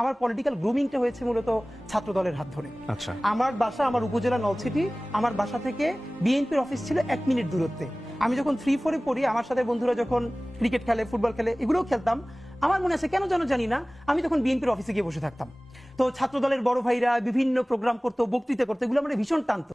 আমার পলিটিক্যাল গ্রুমিংটা হয়েছে মূলত ছাত্র দলের হাত ধরে। আচ্ছা, আমার বাসা আমার উপজেলা নলছিটি, আমার বাসা থেকে বিএনপির অফিস ছিল 1 মিনিট দূরত্বে। আমি যখন 3-4-এ পড়ি, আমার সাথে বন্ধুরা যখন ক্রিকেট খেলে, ফুটবল খেলে, এগুলোও খেলতাম। আমার মনে আছে কেন যেন জানি না, আমি তখন বিএনপির অফিসে গিয়ে বসে থাকতাম। তো ছাত্র দলের বড় ভাইরা বিভিন্ন প্রোগ্রাম করতো, বক্তৃতা করতো, এগুলো আমার ভীষণ টানতো।